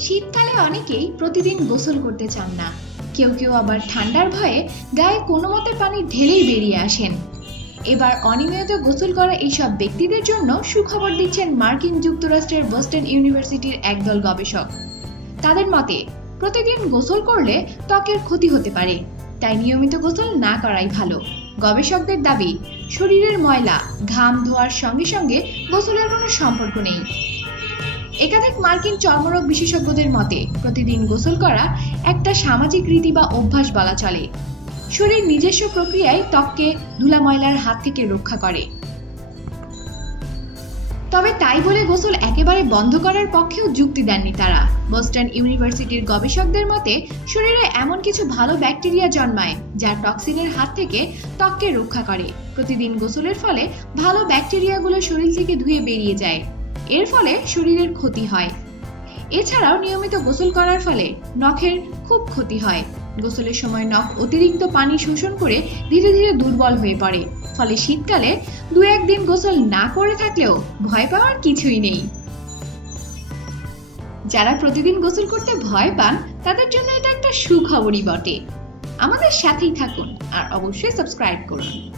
শীতকালে অনেকেই প্রতিদিন গোসল করতে চান না। কেউ কেউ আবার ঠান্ডার ভয়ে গায়ে কোনো মতে পানি ঢেলেই বেরিয়ে আসেন। এবার অনিয়মিত গোসল করা এইসব ব্যক্তিদের জন্য সুখবর দিচ্ছেন মার্কিন যুক্তরাষ্ট্রের বোস্টন ইউনিভার্সিটির একদল গবেষক। তাদের মতে, প্রতিদিন গোসল করলে ত্বকের ক্ষতি হতে পারে, তাই নিয়মিত গোসল না করাই ভালো। গবেষকদের দাবি, শরীরের ময়লা, ঘাম ধোয়ার সঙ্গে সঙ্গে গোসলের কোনো সম্পর্ক নেই। একাধিক মার্কিন চর্মরোগ বিশেষজ্ঞদের মতে, প্রতিদিন গোসল করা একটা সামাজিক রীতি বা অভ্যাস বলা চলে। শরীর নিজস্ব প্রক্রিয়ায় ত্বককে ধুলা ময়লার হাত থেকে রক্ষা করে। তবে তাই বলে গোসল একেবারে বন্ধ করার পক্ষেও যুক্তি দেননি তারা। বোস্টন ইউনিভার্সিটির গবেষকদের মতে, শরীরে এমন কিছু ভালো ব্যাকটেরিয়া জন্মায়, যা টক্সিনের হাত থেকে ত্বককে রক্ষা করে। প্রতিদিন গোসলের ফলে ভালো ব্যাকটেরিয়াগুলো শরীর থেকে ধুয়ে বেরিয়ে যায়। এর ফলে শরীরের ক্ষতি হয়। এছাড়াও নিয়মিত গোসল করার ফলে নখের খুব ক্ষতি হয়। গোসলের সময় নখ অতিরিক্ত পানি শোষণ করে ধীরে ধীরে দুর্বল হয়ে পড়ে। ফলে শীতকালে দু একদিন গোসল না করে থাকলেও ভয় পাওয়ার কিছুই নেই। যারা প্রতিদিন গোসল করতে ভয় পান, তাদের জন্য এটা একটা সুখবরই বটে। আমাদের সাথেই থাকুন আর অবশ্যই সাবস্ক্রাইব করুন।